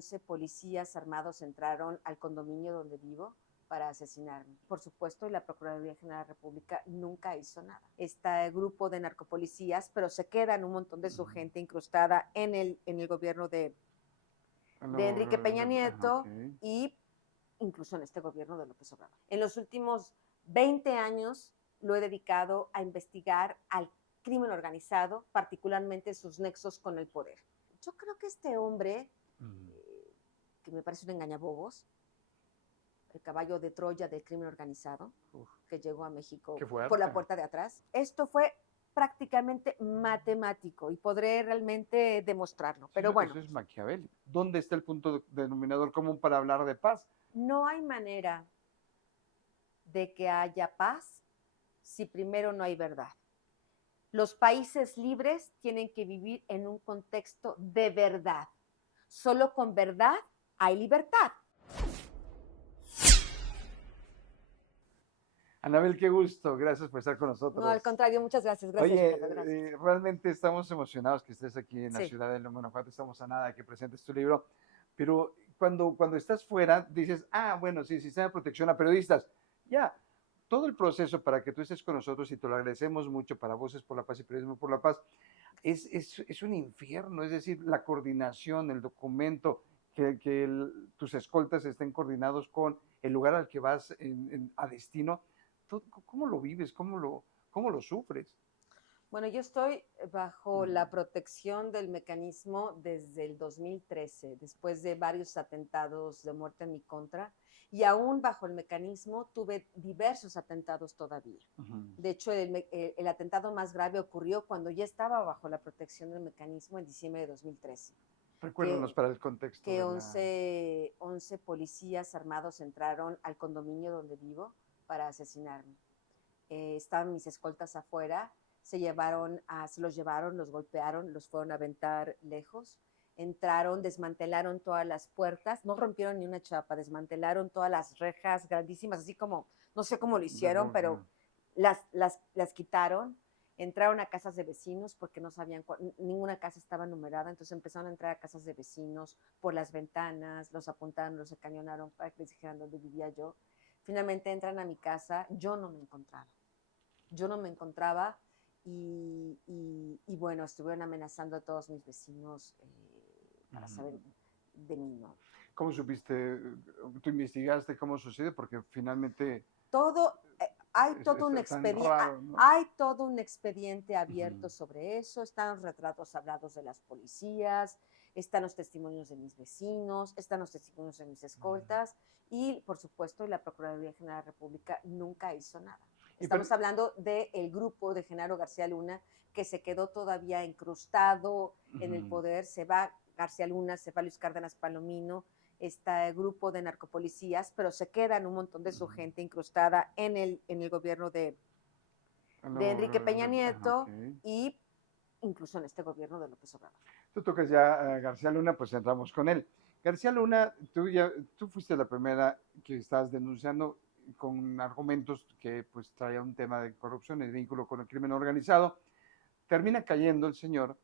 11 policías armados entraron al condominio donde vivo para asesinarme. Por supuesto, la Procuraduría General de la República nunca hizo nada. Este grupo de narcopolicías, pero se quedan un montón de su gente incrustada en el gobierno de Enrique Peña Nieto y incluso en este gobierno de López Obrador. En los últimos 20 años lo he dedicado a investigar al crimen organizado, particularmente sus nexos con el poder. Yo creo que este hombre, que me parece un engañabobos, el caballo de Troya del crimen organizado, que llegó a México por la puerta de atrás, esto fue prácticamente matemático y podré realmente demostrarlo. Pero bueno. Eso es maquiavélico. ¿Dónde está el punto denominador común para hablar de paz? No hay manera de que haya paz si primero no hay verdad. Los países libres tienen que vivir en un contexto de verdad. Solo con verdad hay libertad. Anabel, qué gusto. Gracias por estar con nosotros. No, al contrario, muchas gracias. Gracias, Oye, Ricardo, gracias. Realmente estamos emocionados que estés aquí en la ciudad de León, Guanajuato. Estamos a nada de que presentes tu libro. Pero cuando estás fuera, dices, bueno, sí, sistema de protección a periodistas. Ya, todo el proceso para que tú estés con nosotros, y te lo agradecemos mucho, para Voces por la Paz y Periodismo por la Paz, es un infierno. Es decir, la coordinación, el documento, que tus escoltas estén coordinados con el lugar al que vas a destino. ¿Cómo lo vives? ¿Cómo lo sufres? Bueno, yo estoy bajo la protección del mecanismo desde el 2013, después de varios atentados de muerte en mi contra, y aún bajo el mecanismo tuve diversos atentados todavía. De hecho, el atentado más grave ocurrió cuando ya estaba bajo la protección del mecanismo en diciembre de 2013. Recuérdanos para el contexto. Que 11 policías armados entraron al condominio donde vivo para asesinarme. Estaban mis escoltas afuera, se los llevaron, los golpearon, los fueron a aventar lejos, entraron, desmantelaron todas las puertas, no rompieron ni una chapa, desmantelaron todas las rejas grandísimas, así como, no sé cómo lo hicieron, pero las quitaron, entraron a casas de vecinos porque no sabían, ninguna casa estaba numerada, entonces empezaron a entrar a casas de vecinos por las ventanas, los apuntaron, los cañonaron para que les dijeran dónde vivía yo. Finalmente entran a mi casa, yo no me encontraba y bueno, estuvieron amenazando a todos mis vecinos para saber de mí, ¿no? ¿Cómo supiste? ¿Tú investigaste cómo sucede? Porque finalmente... Hay todo un expediente abierto sobre eso, están los retratos hablados de las policías, están los testimonios de mis vecinos, están los testimonios de mis escoltas y, por supuesto, la Procuraduría General de la República nunca hizo nada. Estamos hablando del grupo de Genaro García Luna, que se quedó todavía incrustado en el poder. Se va García Luna, se va Luis Cárdenas Palomino, este grupo de narcopolicías, pero se quedan un montón de su gente incrustada en el gobierno de Enrique Peña Nieto y incluso en este gobierno de López Obrador. Tú tocas ya a García Luna, pues entramos con él. García Luna, tú fuiste la primera que estás denunciando con argumentos que pues traía un tema de corrupción, el vínculo con el crimen organizado. Termina cayendo el señor,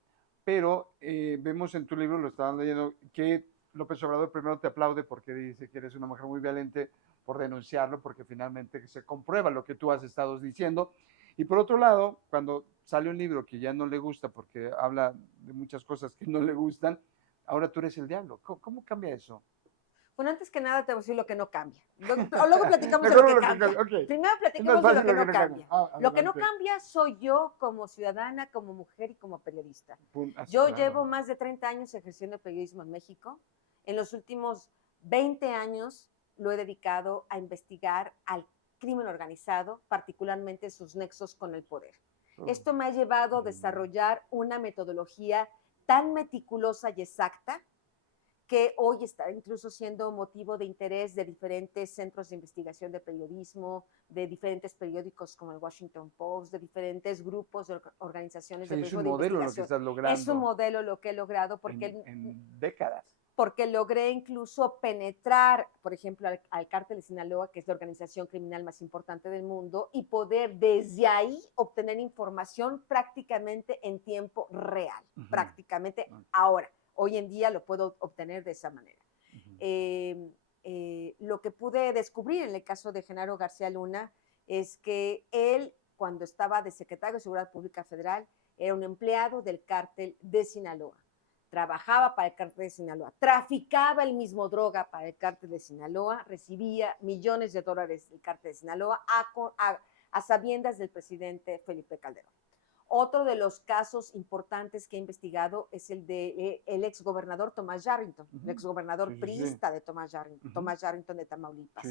pero vemos en tu libro, lo estaban leyendo, que López Obrador primero te aplaude porque dice que eres una mujer muy valiente por denunciarlo, porque finalmente se comprueba lo que tú has estado diciendo. Y por otro lado, cuando sale un libro que ya no le gusta porque habla de muchas cosas que no le gustan, ahora tú eres el diablo. ¿Cómo cambia eso? Bueno, antes que nada te voy a decir lo que no cambia. Luego platicamos de lo que cambia. Primero platicamos de lo que no cambia. Lo que no cambia soy yo como ciudadana, como mujer y como periodista. Yo llevo más de 30 años ejerciendo periodismo en México. En los últimos 20 años lo he dedicado a investigar al crimen organizado, particularmente sus nexos con el poder. Esto me ha llevado a desarrollar una metodología tan meticulosa y exacta que hoy está incluso siendo motivo de interés de diferentes centros de investigación de periodismo, de diferentes periódicos como el Washington Post, de diferentes grupos de organizaciones de periodismo de investigación. Es un modelo lo que estás logrando. Es un modelo lo que he logrado porque en décadas. Porque logré incluso penetrar, por ejemplo, al Cártel de Sinaloa, que es la organización criminal más importante del mundo, y poder desde ahí obtener información prácticamente en tiempo real, prácticamente ahora. Hoy en día lo puedo obtener de esa manera. Lo que pude descubrir en el caso de Genaro García Luna es que él, cuando estaba de secretario de Seguridad Pública Federal, era un empleado del cártel de Sinaloa. Trabajaba para el cártel de Sinaloa, traficaba el mismo droga para el cártel de Sinaloa, recibía millones de dólares del cártel de Sinaloa a sabiendas del presidente Felipe Calderón. Otro de los casos importantes que he investigado es el de el exgobernador Tomás Yarrington, el exgobernador priista de Tomás Yarrington, Tomás Yarrington de Tamaulipas.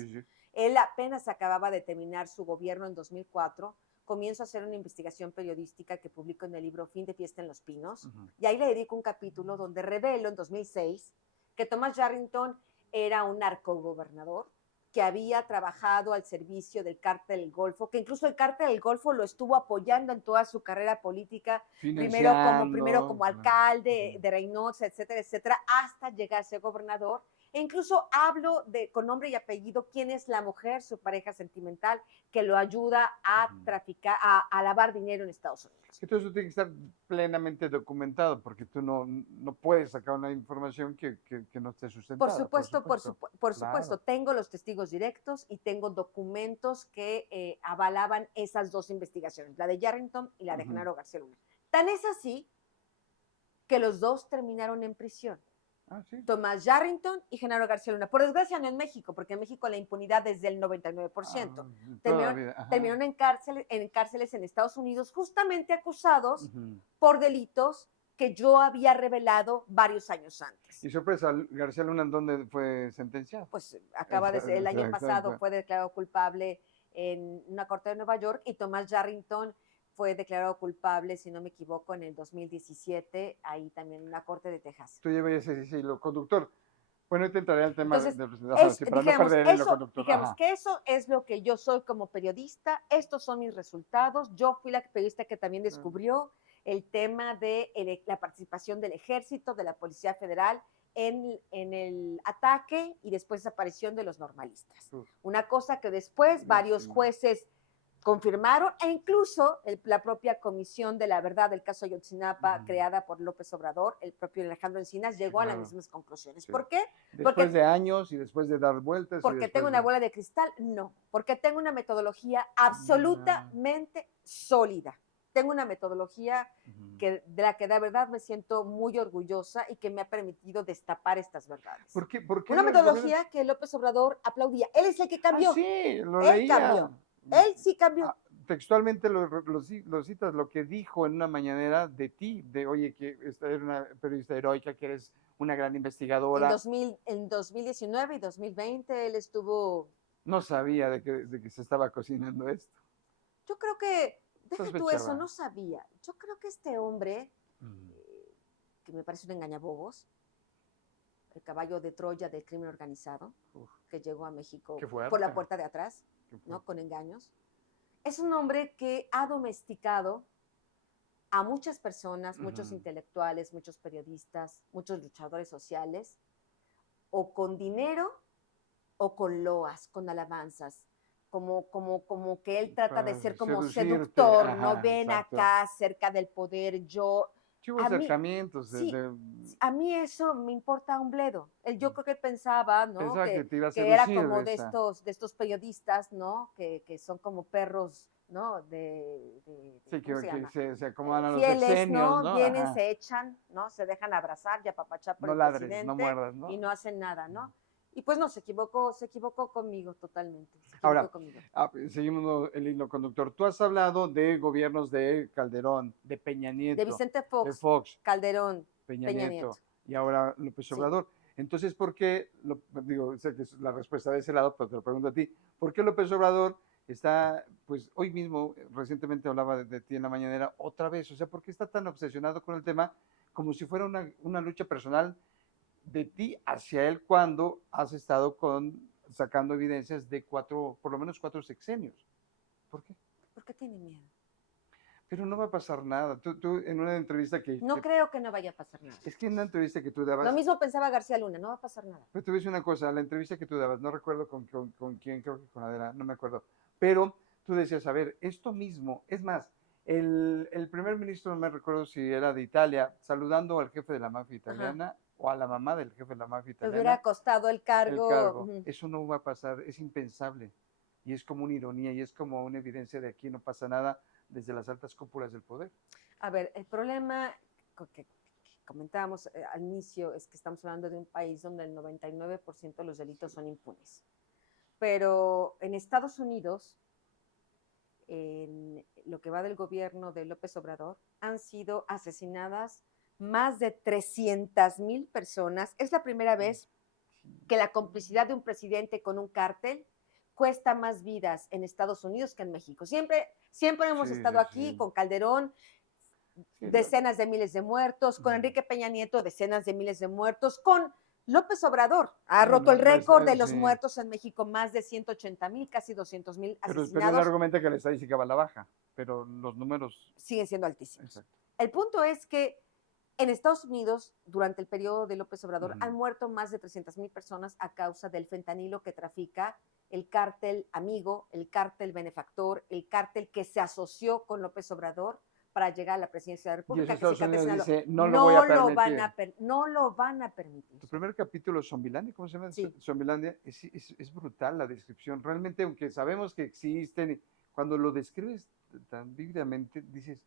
Él apenas acababa de terminar su gobierno en 2004, comienzo a hacer una investigación periodística que publico en el libro Fin de Fiesta en Los Pinos, y ahí le dedico un capítulo donde revelo en 2006 que Tomás Yarrington era un narcogobernador que había trabajado al servicio del Cártel del Golfo, que incluso el Cártel del Golfo lo estuvo apoyando en toda su carrera política, primero como alcalde de Reynosa, etcétera, etcétera, hasta llegar a ser gobernador. E incluso hablo con nombre y apellido quién es la mujer, su pareja sentimental, que lo ayuda a traficar, a lavar dinero en Estados Unidos. Entonces eso tiene que estar plenamente documentado, porque tú no puedes sacar una información que no esté sustentada. Por supuesto. Tengo los testigos directos y tengo documentos que avalaban esas dos investigaciones, la de Yarrington y la de Genaro García Luna. Tan es así que los dos terminaron en prisión. ¿Sí? Tomás Yarrington y Genaro García Luna. Por desgracia no en México, porque en México la impunidad es del 99%. Terminaron en cárceles en Estados Unidos justamente acusados por delitos que yo había revelado varios años antes. Y sorpresa, García Luna, ¿en dónde fue sentenciado? Pues acaba de ser, el año pasado fue declarado culpable en una corte de Nueva York, y Tomás Yarrington fue declarado culpable, si no me equivoco, en el 2017, ahí también en una corte de Texas. Tú llevas ese hilo conductor. Bueno, te entraré al tema Entonces, para no perder el hilo conductor. Digamos que eso es lo que yo soy como periodista, estos son mis resultados. Yo fui la periodista que también descubrió el tema de la participación del Ejército, de la Policía Federal en el ataque y después desaparición de los normalistas. Una cosa que después varios jueces confirmaron, e incluso la propia Comisión de la Verdad del caso Ayotzinapa, creada por López Obrador, el propio Alejandro Encinas, llegó a las mismas conclusiones. ¿Por qué? Después de años y después de dar vueltas. ¿Porque tengo una bola de cristal? No, porque tengo una metodología absolutamente sólida. Tengo una metodología de la que de verdad me siento muy orgullosa y que me ha permitido destapar estas verdades. ¿Por qué una metodología que López Obrador aplaudía. Él es el que cambió. Sí, lo Él leía. cambió. Él sí cambió. Textualmente lo citas, lo que dijo en una mañanera de ti, de oye, que eres una periodista heroica, que eres una gran investigadora. En 2019 y 2020 él estuvo... No sabía de que se estaba cocinando esto. Yo creo que, deja tú eso, no sabía. Yo creo que este hombre, que me parece un engañabobos, el caballo de Troya del crimen organizado, que llegó a México por la puerta de atrás, ¿no? Con engaños. Es un hombre que ha domesticado a muchas personas, muchos intelectuales, muchos periodistas, muchos luchadores sociales, o con dinero o con loas, con alabanzas, como que él trata de ser como seductor, ¿no? Ven acá, cerca del poder, yo... Hubo acercamientos. A mí eso me importa un bledo. Yo creo que él pensaba, ¿no? Que era como de estos periodistas, ¿no? Que son como perros, ¿no? Sí, que se acomodan a los fieles, sexenios, ¿no? Vienen, se echan, ¿no? Se dejan abrazar y apapachar por el presidente. No muerdas, ¿no? Y no hacen nada, ¿no? Y pues no, se equivocó conmigo totalmente. Ahora, seguimos el hilo conductor. Tú has hablado de gobiernos de Calderón, de Peña Nieto. De Vicente Fox, de Fox, Calderón, Peña Nieto. Y ahora López Obrador. Entonces, ¿por qué? Sé que es la respuesta de ese lado, pero te lo pregunto a ti. ¿Por qué López Obrador está, pues hoy mismo, recientemente hablaba de ti en la mañanera, otra vez? O sea, ¿por qué está tan obsesionado con el tema como si fuera una lucha personal de ti hacia él cuando has estado sacando evidencias de por lo menos 4 sexenios? ¿Por qué? Porque tiene miedo. Pero no va a pasar nada. Tú en una entrevista que... No creo que no vaya a pasar nada. Es que en una entrevista que tú dabas... Lo mismo pensaba García Luna, no va a pasar nada. Pero te voy a decir una cosa, la entrevista que tú dabas, no recuerdo con quién, creo que con Adela, no me acuerdo, pero tú decías, a ver, esto mismo, es más, el primer ministro, no me recuerdo si era de Italia, saludando al jefe de la mafia italiana, o a la mamá del jefe de la mafia Le hubiera italiana costado el el cargo. cargo. Eso no va a pasar, es impensable. Y es como una ironía y es como una evidencia de aquí no pasa nada desde las altas cúpulas del poder. A ver, el problema que comentábamos al inicio es que estamos hablando de un país donde el 99% de los delitos son impunes. Pero en Estados Unidos, en lo que va del gobierno de López Obrador, han sido asesinadas más de 300,000 personas. Es la primera vez que la complicidad de un presidente con un cártel cuesta más vidas en Estados Unidos que en México. Siempre hemos estado aquí con Calderón, decenas de miles de muertos, con Enrique Peña Nieto, decenas de miles de muertos, con López Obrador ha roto el récord de los muertos en México, más de 180,000, casi 200,000 asesinados. Pero él argumenta que la estadística va a la baja, pero los números siguen siendo altísimos. Exacto. El punto es que en Estados Unidos, durante el periodo de López Obrador, han muerto más de 300,000 personas a causa del fentanilo que trafica el cártel amigo, el cártel benefactor, el cártel que se asoció con López Obrador para llegar a la presidencia de la República. Y Estados Unidos dice, no lo voy a permitir. No lo van a permitir. Tu primer capítulo, Zombilandia, ¿cómo se llama? Sí. Zombilandia, es brutal la descripción. Realmente, aunque sabemos que existen, cuando lo describes tan vívidamente, dices,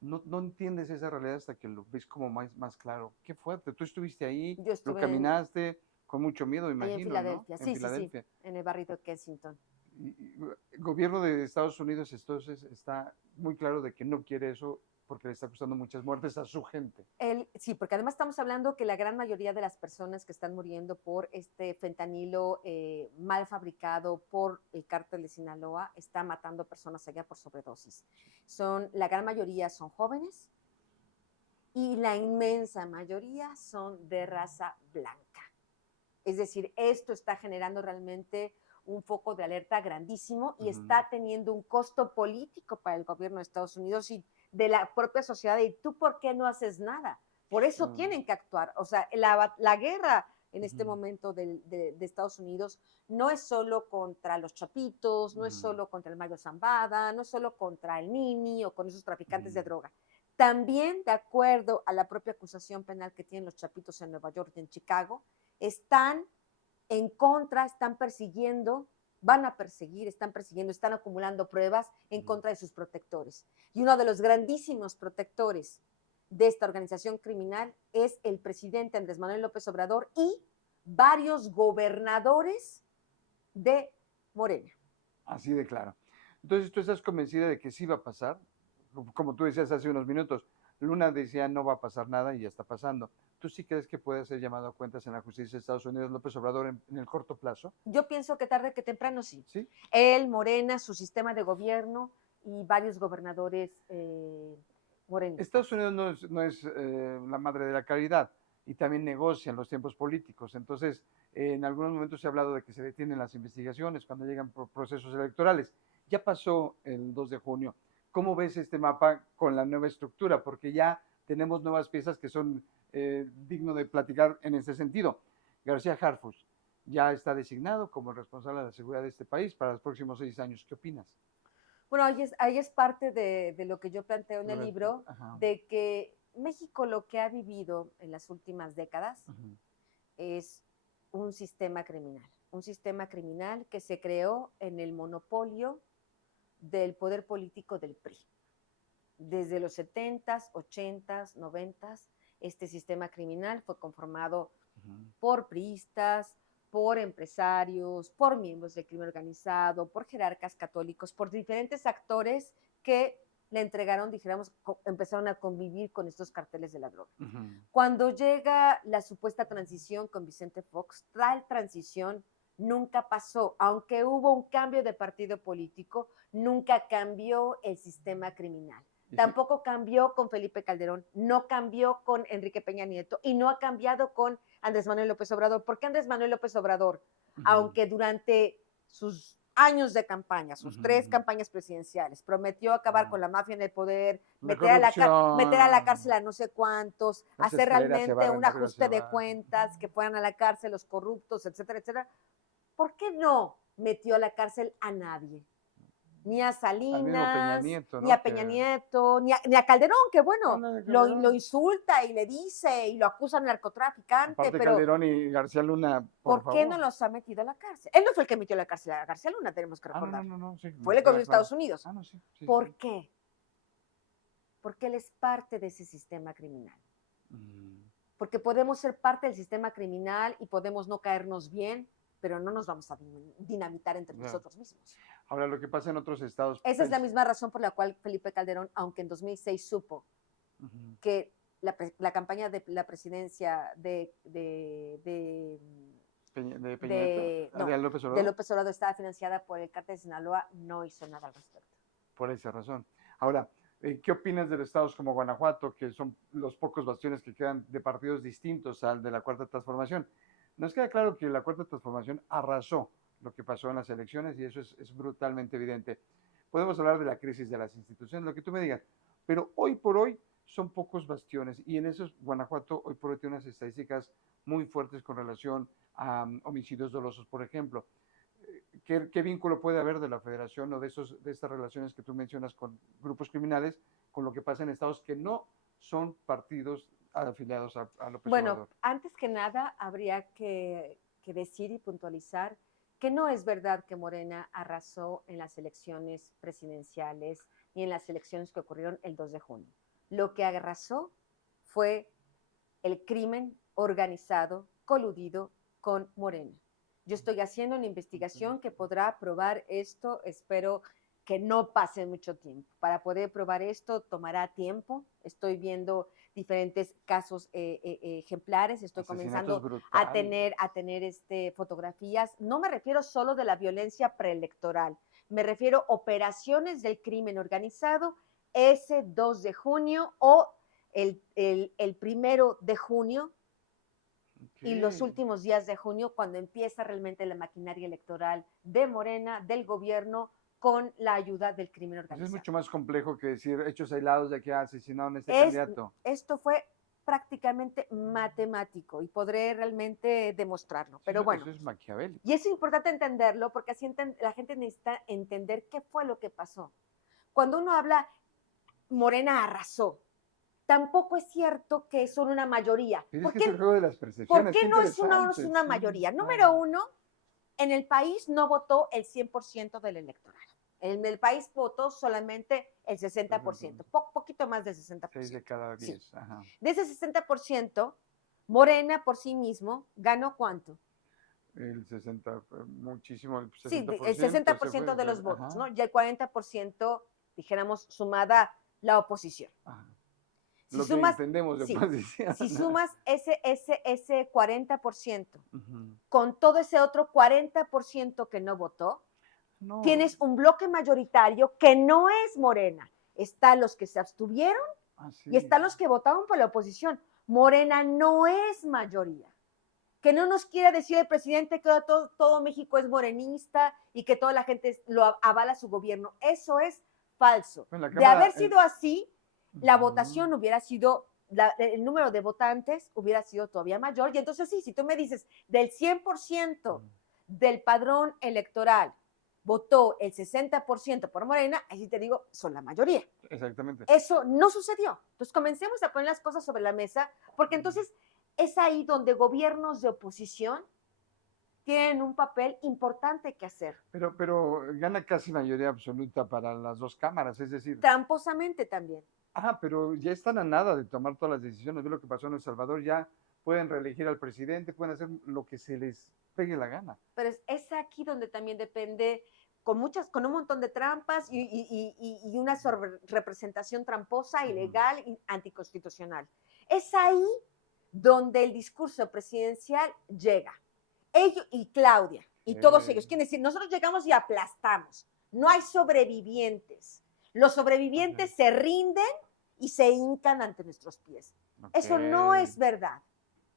no entiendes esa realidad hasta que lo ves como más claro. Qué fuerte. Tú estuviste ahí, lo caminaste con mucho miedo, imagino, en Filadelfia, ¿no? Sí, Filadelfia. Sí, en el barrio de Kensington. El gobierno de Estados Unidos entonces está muy claro de que no quiere eso porque le está costando muchas muertes a su gente. Sí, porque además estamos hablando que la gran mayoría de las personas que están muriendo por este fentanilo mal fabricado por el cártel de Sinaloa está matando personas allá por sobredosis. La gran mayoría son jóvenes y la inmensa mayoría son de raza blanca. Es decir, esto está generando realmente un foco de alerta grandísimo y está teniendo un costo político para el gobierno de Estados Unidos y de la propia sociedad. ¿Y tú por qué no haces nada? Por eso tienen que actuar. O sea, la guerra en este momento de Estados Unidos no es solo contra los chapitos, no es solo contra el Mayo Zambada, no es solo contra el Nini o con esos traficantes de droga. También, de acuerdo a la propia acusación penal que tienen los chapitos en Nueva York y en Chicago, están en contra, están persiguiendo, van a perseguir, están persiguiendo, están acumulando pruebas en contra de sus protectores. Y uno de los grandísimos protectores de esta organización criminal es el presidente Andrés Manuel López Obrador y varios gobernadores de Morena. Así de claro. Entonces, ¿tú estás convencida de que sí va a pasar? Como tú decías hace unos minutos, Luna decía no va a pasar nada y ya está pasando. ¿Tú sí crees que puede ser llamado a cuentas en la justicia de Estados Unidos López Obrador en el corto plazo? Yo pienso que tarde que temprano sí. ¿Sí? Él, Morena, su sistema de gobierno y varios gobernadores morenos. Estados Unidos no es la madre de la caridad y también negocian los tiempos políticos. Entonces, en algunos momentos se ha hablado de que se detienen las investigaciones cuando llegan procesos electorales. Ya pasó el 2 de junio. ¿Cómo ves este mapa con la nueva estructura? Porque ya tenemos nuevas piezas que son digno de platicar en este sentido. García Harfuch ya está designado como el responsable de la seguridad de este país para los próximos 6 años. ¿Qué opinas? Bueno, ahí es parte de lo que yo planteo en el libro, de que México lo que ha vivido en las últimas décadas es un sistema criminal que se creó en el monopolio del poder político del PRI. Desde los 70s, 80s, 90s, este sistema criminal fue conformado por priistas, por empresarios, por miembros del crimen organizado, por jerarcas católicos, por diferentes actores que le entregaron, dijéramos, empezaron a convivir con estos carteles de la droga. Cuando llega la supuesta transición con Vicente Fox, tal transición nunca pasó. Aunque hubo un cambio de partido político, nunca cambió el sistema criminal. Tampoco cambió con Felipe Calderón, no cambió con Enrique Peña Nieto y no ha cambiado con Andrés Manuel López Obrador. ¿Por qué Andrés Manuel López Obrador? Aunque durante sus años de campaña, sus 3 campañas presidenciales, prometió acabar con la mafia en el poder, meter a la cárcel a no sé cuántos, hacer realmente un ajuste de cuentas, que fueran a la cárcel los corruptos, etcétera, etcétera. ¿Por qué no metió a la cárcel a nadie? ni a Al mismo Peña Salinas, Nieto, ni ¿no? a Peña Nieto, ni a Calderón, que bueno, Habla de lo Calderón. insulta y le dice y lo acusa de narcotraficante, Aparte pero Calderón y García Luna, por ¿por qué no favor. los ha metido a la cárcel? Él no fue el que metió a la cárcel a García Luna, tenemos que Ah, no, recordar. no, sí, Fue me el gobierno queda de claro. Estados Unidos. Ah, no, sí, sí. ¿Por qué? Porque él es parte de ese sistema criminal. Mm. Porque podemos ser parte del sistema criminal y podemos no caernos bien, pero no nos vamos a dinamitar entre nosotros mismos. Ahora, lo que pasa en otros estados. Esa es la misma razón por la cual Felipe Calderón, aunque en 2006 supo que la campaña de la presidencia de López Obrador. López Obrador estaba financiada por el cártel de Sinaloa, no hizo nada al respecto. Por esa razón. Ahora, ¿qué opinas de los estados como Guanajuato, que son los pocos bastiones que quedan de partidos distintos al de la Cuarta Transformación? Nos queda claro que la Cuarta Transformación arrasó lo que pasó en las elecciones y eso es brutalmente evidente. Podemos hablar de la crisis de las instituciones, lo que tú me digas, pero hoy por hoy son pocos bastiones y en esos Guanajuato hoy por hoy tiene unas estadísticas muy fuertes con relación a homicidios dolosos, por ejemplo. ¿Qué vínculo puede haber de la federación o de estas relaciones que tú mencionas con grupos criminales con lo que pasa en estados que no son partidos afiliados a López Obrador? Bueno, antes que nada habría que decir y puntualizar que no es verdad que Morena arrasó en las elecciones presidenciales ni en las elecciones que ocurrieron el 2 de junio. Lo que arrasó fue el crimen organizado, coludido con Morena. Yo estoy haciendo una investigación que podrá probar esto, espero que no pase mucho tiempo. Para poder probar esto tomará tiempo, estoy viendo diferentes casos ejemplares, estoy comenzando a tener fotografías. No me refiero solo de la violencia preelectoral, me refiero a operaciones del crimen organizado ese 2 de junio o el 1 de junio y los últimos días de junio, cuando empieza realmente la maquinaria electoral de Morena, del gobierno, con la ayuda del crimen organizado. Pues es mucho más complejo que decir hechos aislados de que asesinaron a este candidato. Esto fue prácticamente matemático y podré realmente demostrarlo. Pero bueno, eso es maquiavélico. Y es importante entenderlo porque así la gente necesita entender qué fue lo que pasó. Cuando uno habla, Morena arrasó, tampoco es cierto que son una mayoría. ¿Por qué, es el juego de las percepciones? ¿Por qué no es una mayoría? Número uno, en el país no votó el 100% del electorado. En el país votó solamente el 60%, poquito más del 60%. 6 de cada 10. Sí. Ajá. De ese 60%, Morena por sí mismo ganó ¿cuánto? El 60, muchísimo. El 60%, sí, el 60% de los votos, ¿no? Y el 40%, dijéramos, sumada la oposición. Ajá. Si lo sumas, que entendemos de oposición. Si sumas ese 40% con todo ese otro 40% que no votó, tienes un bloque mayoritario que no es Morena. Están los que se abstuvieron y están los que votaron por la oposición. Morena no es mayoría. Que no nos quiera decir el presidente que todo México es morenista y que toda la gente lo avala su gobierno. Eso es falso. De haber sido así, la votación hubiera sido, el número de votantes hubiera sido todavía mayor. Y entonces sí, si tú me dices, del 100% del padrón electoral votó el 60% por Morena, ahí te digo, son la mayoría. Exactamente. Eso no sucedió. Entonces comencemos a poner las cosas sobre la mesa, porque entonces es ahí donde gobiernos de oposición tienen un papel importante que hacer. Pero gana casi mayoría absoluta para las dos cámaras, es decir... Tramposamente también. Pero ya están a nada de tomar todas las decisiones. Ve lo que pasó en El Salvador, ya pueden reelegir al presidente, pueden hacer lo que se les pegue la gana. Pero es aquí donde también depende, con un montón de trampas y una representación tramposa, ilegal y anticonstitucional. Es ahí donde el discurso presidencial llega. Ellos y Claudia y todos ellos quieren decir, nosotros llegamos y aplastamos. No hay sobrevivientes. Los sobrevivientes se rinden y se hincan ante nuestros pies. Eso no es verdad.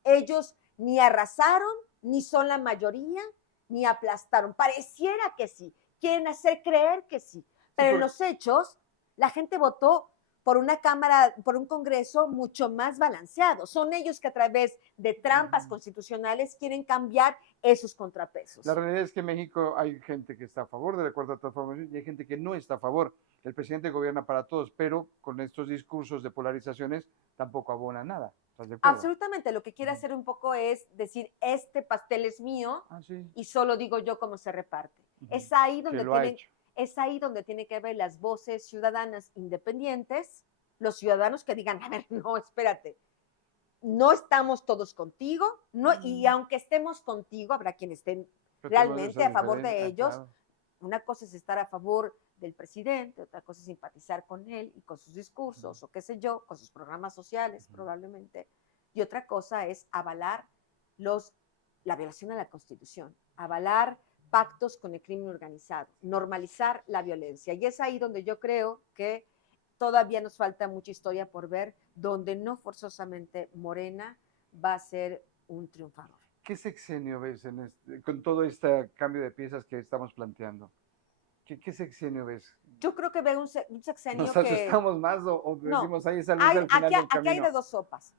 Ellos ni arrasaron, ni son la mayoría, ni aplastaron. Pareciera que sí. Quieren hacer creer que sí. Pero en los hechos, la gente votó por una Cámara, por un Congreso mucho más balanceado. Son ellos que a través de trampas constitucionales quieren cambiar esos contrapesos. La realidad es que en México hay gente que está a favor de la cuarta transformación y hay gente que no está a favor. El presidente gobierna para todos, pero con estos discursos de polarizaciones tampoco abona nada. ¿Estás de acuerdo? Absolutamente, lo que quiere hacer un poco es decir, este pastel es mío Sí. y solo digo yo cómo se reparte. Ujú. Es ahí Que donde lo ha tienen, hecho. es ahí donde tiene que haber las voces ciudadanas independientes, los ciudadanos que digan, a ver, no, espérate, no estamos todos contigo, no, y aunque estemos contigo, habrá quienes estén Pero realmente esa a favor de diferencia, ellos. claro. Una cosa es estar a favor del presidente, otra cosa es simpatizar con él y con sus discursos, o qué sé yo, con sus programas sociales probablemente, y otra cosa es avalar la violación a la Constitución, avalar pactos con el crimen organizado, normalizar la violencia. Y es ahí donde yo creo que todavía nos falta mucha historia por ver, donde no forzosamente Morena va a ser un triunfador. ¿Qué sexenio ves con todo este cambio de piezas que estamos planteando? ¿Qué sexenio ves? Yo creo que veo un sexenio ¿Nos que... asustamos más o No, decimos ahí esa luz del final del aquí hay camino? de dos sopas.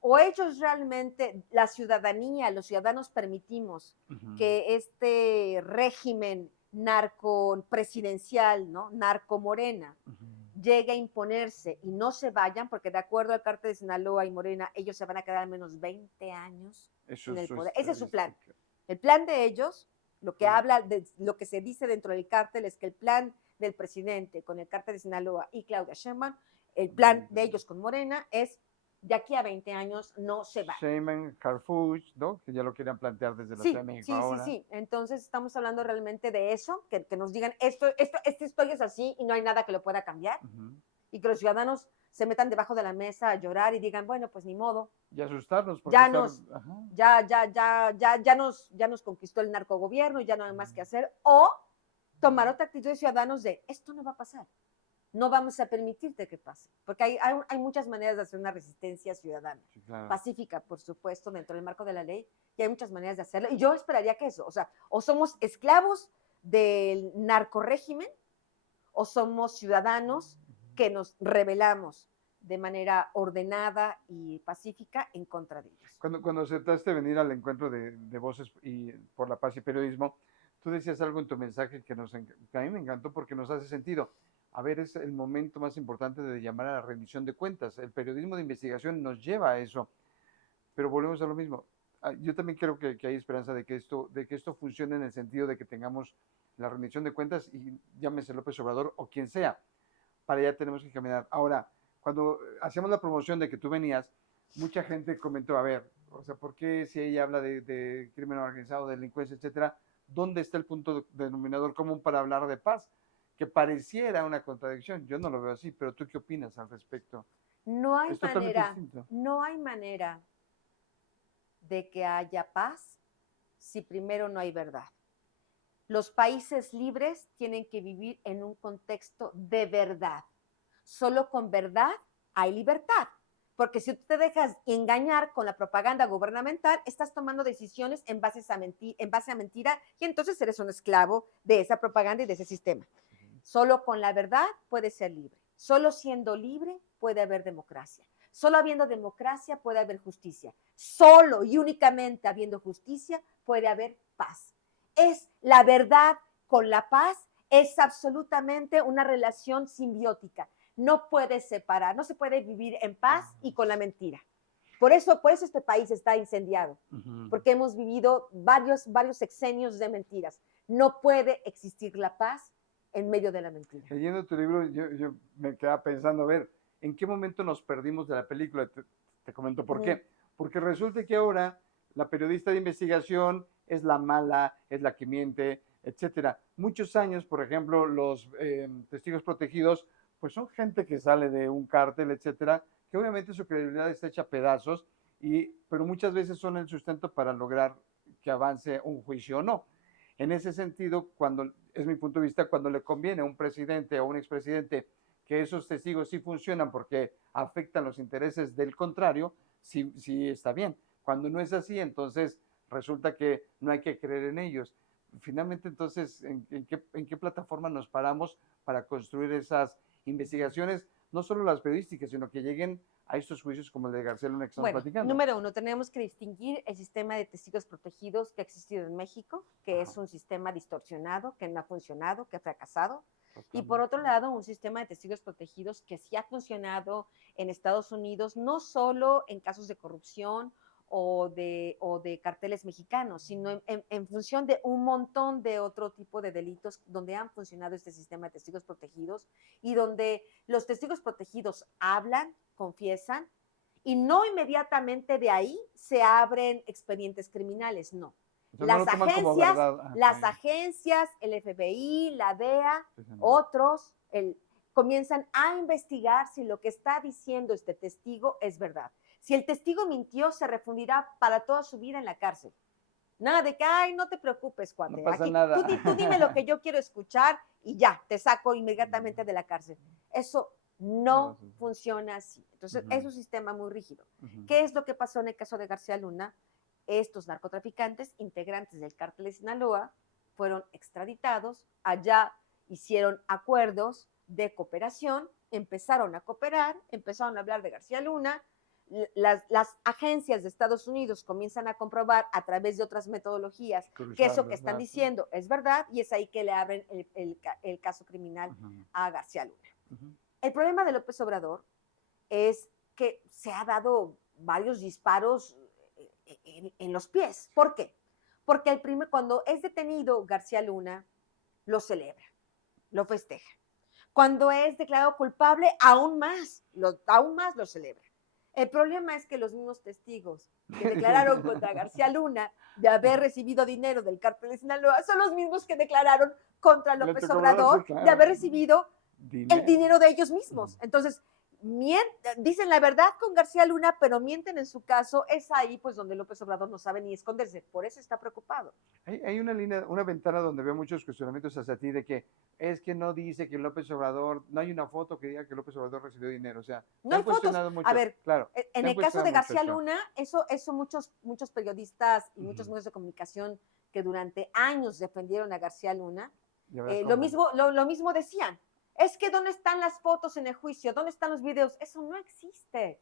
O ellos realmente, la ciudadanía, los ciudadanos permitimos que este régimen narco-presidencial, ¿no? Narco-morena, llegue a imponerse y no se vayan, porque de acuerdo al cártel de Sinaloa y Morena, ellos se van a quedar al menos 20 años en el poder. Ese es su plan. El plan de ellos, lo que habla, de lo que se dice dentro del cártel es que el plan del presidente con el cártel de Sinaloa y Claudia Sheinbaum, el plan de ellos con Morena es de aquí a 20 años no se va. Sheinbaum, Harfuch, ¿no? Que ya lo querían plantear desde la Ciudad de México ahora. Sí. Entonces estamos hablando realmente de eso, que nos digan, esta historia es así y no hay nada que lo pueda cambiar. Y que los ciudadanos se metan debajo de la mesa a llorar y digan, bueno, pues ni modo. Y asustarnos. Porque ya nos conquistó el narcogobierno, ya no hay más que hacer. O tomar otra actitud de ciudadanos de, esto no va a pasar. No vamos a permitirte que pase, porque hay muchas maneras de hacer una resistencia ciudadana, claro. Pacífica, por supuesto, dentro del marco de la ley, y hay muchas maneras de hacerlo, y yo esperaría que eso, o sea, o somos esclavos del narcorrégimen, o somos ciudadanos que nos rebelamos de manera ordenada y pacífica en contra de ellos. Cuando aceptaste venir al encuentro de Voces y por la Paz y Periodismo, tú decías algo en tu mensaje que a mí me encantó porque nos hace sentido. A ver, es el momento más importante de llamar a la rendición de cuentas. El periodismo de investigación nos lleva a eso, pero volvemos a lo mismo. Yo también creo que hay esperanza de que esto funcione en el sentido de que tengamos la rendición de cuentas y llámese López Obrador o quien sea. Para allá tenemos que caminar. Ahora, cuando hacíamos la promoción de que tú venías, mucha gente comentó, a ver, o sea, ¿por qué si ella habla de crimen organizado, de delincuencia, etcétera, dónde está el punto denominador común para hablar de paz? Que pareciera una contradicción. Yo no lo veo así, pero ¿tú qué opinas al respecto? No hay manera de que haya paz si primero no hay verdad. Los países libres tienen que vivir en un contexto de verdad. Solo con verdad hay libertad. Porque si tú te dejas engañar con la propaganda gubernamental, estás tomando decisiones en base a mentira y entonces eres un esclavo de esa propaganda y de ese sistema. Solo con la verdad puede ser libre. Solo siendo libre puede haber democracia. Solo habiendo democracia puede haber justicia. Solo y únicamente habiendo justicia puede haber paz. Es la verdad con la paz, es absolutamente una relación simbiótica. No puede separar, no se puede vivir en paz y con la mentira. Por eso este país está incendiado, porque hemos vivido varios sexenios de mentiras. No puede existir la paz en medio de la mentira. Leyendo tu libro, yo me quedaba pensando, a ver, ¿en qué momento nos perdimos de la película? Te comento por qué. Porque resulta que ahora la periodista de investigación es la mala, es la que miente, etcétera. Muchos años, por ejemplo, los testigos protegidos, pues son gente que sale de un cártel, etcétera, que obviamente su credibilidad está hecha a pedazos, pero muchas veces son el sustento para lograr que avance un juicio o no. En ese sentido, es mi punto de vista, cuando le conviene a un presidente o un expresidente que esos testigos sí funcionan porque afectan los intereses del contrario, sí está bien. Cuando no es así, entonces resulta que no hay que creer en ellos. Finalmente, entonces, ¿en qué plataforma nos paramos para construir esas investigaciones, no solo las periodísticas, sino que lleguen a estos juicios como el de García Luna que estamos Bueno, platicando. número uno, tenemos que distinguir el sistema de testigos protegidos que ha existido en México, que es un sistema distorsionado, que no ha funcionado, que ha fracasado. Y por otro lado, un sistema de testigos protegidos que sí ha funcionado en Estados Unidos, no solo en casos de corrupción o de carteles mexicanos, sino en función de un montón de otro tipo de delitos donde han funcionado este sistema de testigos protegidos y donde los testigos protegidos hablan, confiesan, y no inmediatamente de ahí se abren expedientes criminales, no. O sea, no Las lo toman como agencias, verdad. las agencias, el FBI, la DEA, otros, comienzan a investigar si lo que está diciendo este testigo es verdad. Si el testigo mintió, se refundirá para toda su vida en la cárcel. Nada de que, ay, no te preocupes, cuate. No pasa Aquí, nada. tú dime lo que yo quiero escuchar y ya, te saco inmediatamente de la cárcel. Eso no funciona así. Entonces, es un sistema muy rígido. ¿Qué es lo que pasó en el caso de García Luna? Estos narcotraficantes, integrantes del cártel de Sinaloa, fueron extraditados, allá hicieron acuerdos de cooperación, empezaron a cooperar, empezaron a hablar de García Luna, las agencias de Estados Unidos comienzan a comprobar a través de otras metodologías que eso que están diciendo es verdad y es ahí que le abren el caso criminal a García Luna. El problema de López Obrador es que se ha dado varios disparos en los pies. ¿Por qué? Porque cuando es detenido García Luna, lo celebra, lo festeja. Cuando es declarado culpable, aún más lo celebra. El problema es que los mismos testigos que declararon contra García Luna de haber recibido dinero del cártel de Sinaloa son los mismos que declararon contra López Obrador de haber recibido el dinero de ellos mismos. Entonces, dicen la verdad con García Luna, pero mienten en su caso. Es ahí pues donde López Obrador no sabe ni esconderse, por eso está preocupado. Hay una línea, una ventana donde veo muchos cuestionamientos hacia ti de que es que no dice que López Obrador, no hay una foto que diga que López Obrador recibió dinero, o sea, no hay fotos. Mucho. A ver, claro, en el caso de García Luna, eso muchos periodistas y muchos medios de comunicación que durante años defendieron a García Luna, lo mismo decían. Es que ¿dónde están las fotos en el juicio? ¿Dónde están los videos? Eso no existe.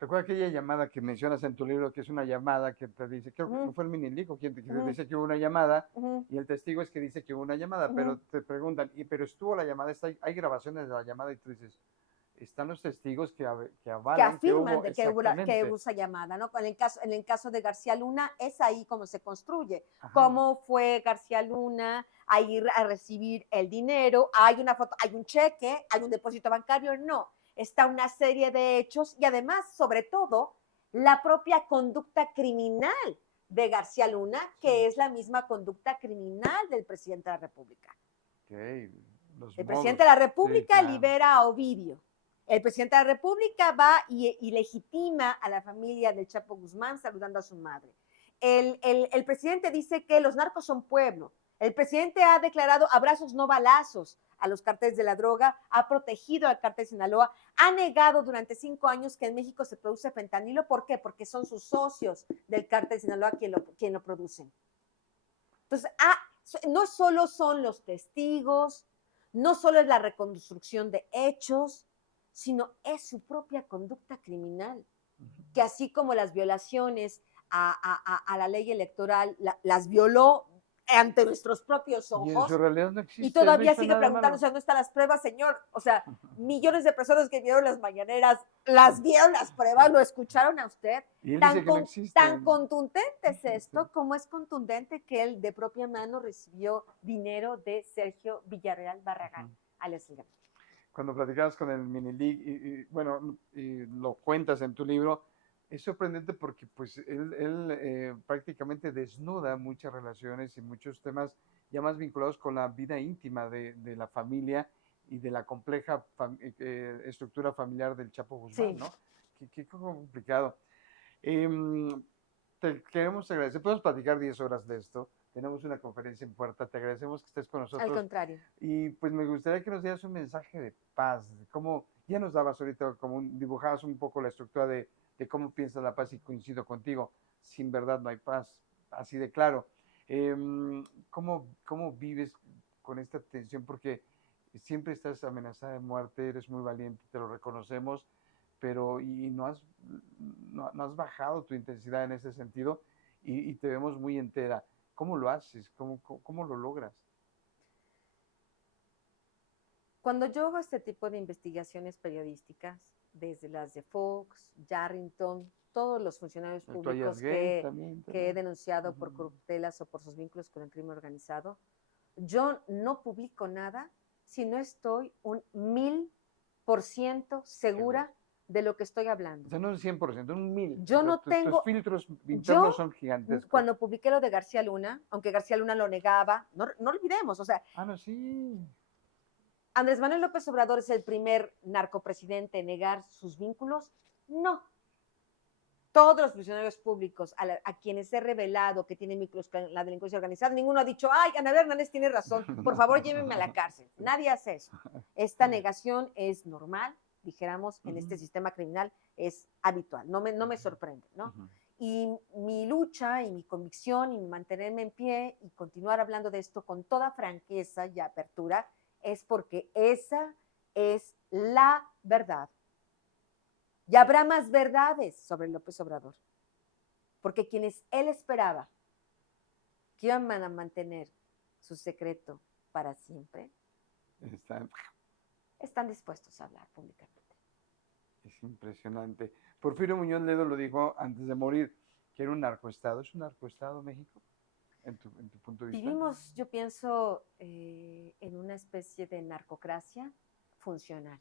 Recuerda aquella llamada que mencionas en tu libro, que es una llamada que te dice, creo que fue el Minilico quien te dice que hubo una llamada, y el testigo es que dice que hubo una llamada, pero te preguntan, pero estuvo la llamada, hay grabaciones de la llamada, y tú dices, están los testigos que avalan que afirman que hubo esa llamada, ¿no? En el caso de García Luna, es ahí como se construye. Cómo fue García Luna a ir a recibir el dinero, hay una foto, hay un cheque, hay un depósito bancario, no. Está una serie de hechos y además, sobre todo, la propia conducta criminal de García Luna, que es la misma conducta criminal del presidente de la República. El presidente de la República libera a Ovidio. El presidente de la República va y legitima a la familia del Chapo Guzmán saludando a su madre. El presidente dice que los narcos son pueblo. El presidente ha declarado abrazos no balazos a los cárteles de la droga, ha protegido al cártel de Sinaloa, ha negado durante 5 años que en México se produce fentanilo. ¿Por qué? Porque son sus socios del cártel de Sinaloa quien lo producen. Entonces, no solo son los testigos, no solo es la reconstrucción de hechos, sino es su propia conducta criminal, que así como las violaciones a la ley electoral, las violó ante nuestros propios ojos. Y en su realidad no existe. Y todavía sigue preguntándose dónde están las pruebas, señor. O sea, millones de personas que vieron las mañaneras, las vieron las pruebas, lo escucharon a usted. Y él dice que no existe. Tan contundente es esto, como es contundente que él de propia mano recibió dinero de Sergio Villarreal Barragán, alias El Gato. Cuando platicabas con el Minilic, y lo cuentas en tu libro, es sorprendente porque pues él prácticamente desnuda muchas relaciones y muchos temas ya más vinculados con la vida íntima de la familia y de la compleja estructura familiar del Chapo Guzmán, sí. ¿No? Qué complicado. Te queremos agradecer, podemos platicar 10 horas de esto, tenemos una conferencia en puerta, te agradecemos que estés con nosotros. Al contrario. Y pues me gustaría que nos dieras un mensaje de paz, como ya nos dabas ahorita, dibujabas un poco la estructura de cómo piensas la paz y coincido contigo, sin verdad no hay paz, así de claro. ¿Cómo vives con esta tensión? Porque siempre estás amenazada de muerte, eres muy valiente, te lo reconocemos, pero no has bajado tu intensidad en ese sentido y te vemos muy entera. ¿Cómo lo haces? ¿Cómo lo logras? Cuando yo hago este tipo de investigaciones periodísticas, desde las de Fox, Yarrington, todos los funcionarios El Toallas públicos Gate que he también. denunciado por Ujú. corruptelas o por sus vínculos con el crimen organizado, yo no publico nada si no estoy un 1000% Seguro. segura de lo que estoy O hablando. sea, no un 100%, un 1000. O Yo sea, no tus tengo, filtros internos yo son gigantescos. cuando publiqué lo de García Luna, aunque García Luna lo negaba, no olvidemos, o sea, Ah, no, sí. ¿Andrés Manuel López Obrador es el primer narcopresidente en negar sus vínculos? No. Todos los funcionarios públicos a quienes he revelado que tienen vínculos con la delincuencia organizada, ninguno ha dicho, ay, Ana Hernández tiene razón, por favor llévenme a la cárcel. Nadie hace eso. Esta negación es normal, dijéramos, en este sistema criminal es habitual, no me sorprende, ¿no? Y mi lucha y mi convicción y mi mantenerme en pie y continuar hablando de esto con toda franqueza y apertura es porque esa es la verdad. Y habrá más verdades sobre López Obrador, porque quienes él esperaba que iban a mantener su secreto para siempre, Está, están dispuestos a hablar públicamente. es impresionante. Porfirio Muñoz Ledo lo dijo antes de morir, que era un narcoestado. ¿Es un narcoestado México, en tu punto de vista? Vivimos, yo pienso, en una especie de narcocracia funcional.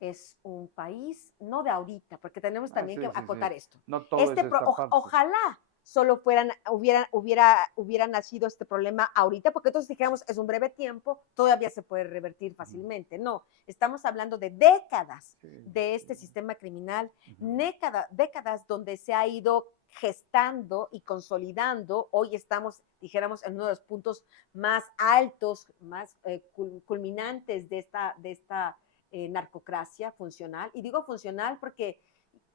Es un país, no de ahorita, porque tenemos también Sí, que sí, acotar sí. esto. No todo es esta parte. Ojalá solo hubiera nacido este problema ahorita, porque entonces dijéramos, es un breve tiempo, todavía se puede revertir fácilmente. No, estamos hablando de décadas de este sistema criminal, décadas donde se ha ido gestando y consolidando. Hoy estamos, dijéramos, en uno de los puntos más altos, más culminantes de esta narcocracia funcional. Y digo funcional porque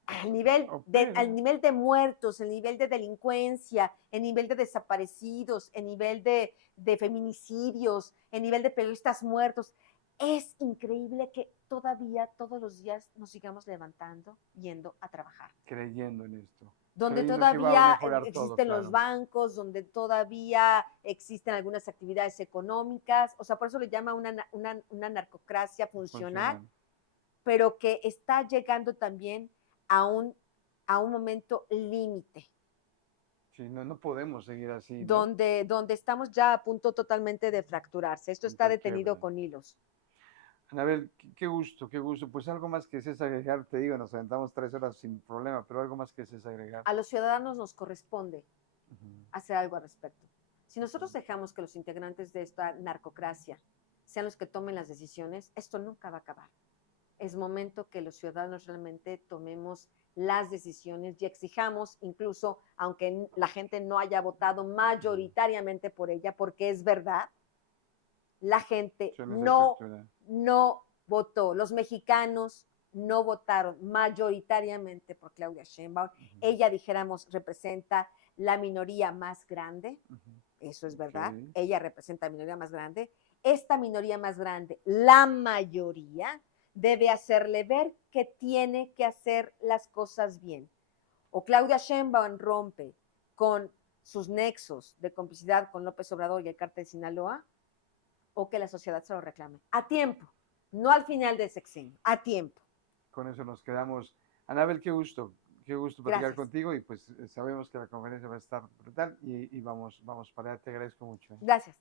al nivel de muertos, el nivel de delincuencia, el nivel de desaparecidos, el nivel de feminicidios, el nivel de periodistas muertos, es increíble que todavía todos los días nos sigamos levantando, yendo a trabajar. Creyendo en esto. Donde Creyendo que iba a todavía mejorar todo, existen los bancos, donde todavía existen algunas actividades económicas, o sea, por eso le llama una narcocracia funcional, pero que está llegando también a un momento límite. Sí, no podemos seguir así, ¿no? Donde estamos ya a punto totalmente de fracturarse. Esto está detenido con hilos. Anabel, qué gusto, qué gusto. Pues algo más que desees agregar, te digo, nos aventamos 3 horas sin problema, pero algo más que desees agregar. A los ciudadanos nos corresponde hacer algo al respecto. Si nosotros dejamos que los integrantes de esta narcocracia sean los que tomen las decisiones, esto nunca va a acabar. Es momento que los ciudadanos realmente tomemos las decisiones y exijamos, incluso aunque la gente no haya votado mayoritariamente por ella, porque es verdad, la gente no votó, los mexicanos no votaron mayoritariamente por Claudia Sheinbaum. Ella, dijéramos, representa la minoría más grande, eso es verdad, ella representa la minoría más grande. Esta minoría más grande, la mayoría, debe hacerle ver que tiene que hacer las cosas bien. O Claudia Sheinbaum rompe con sus nexos de complicidad con López Obrador y el cártel de Sinaloa, o que la sociedad se lo reclame. A tiempo, no al final del sexenio, a tiempo. Con eso nos quedamos. Anabel, qué gusto platicar contigo y pues sabemos que la conferencia va a estar brutal y vamos para allá. Te agradezco mucho. Gracias.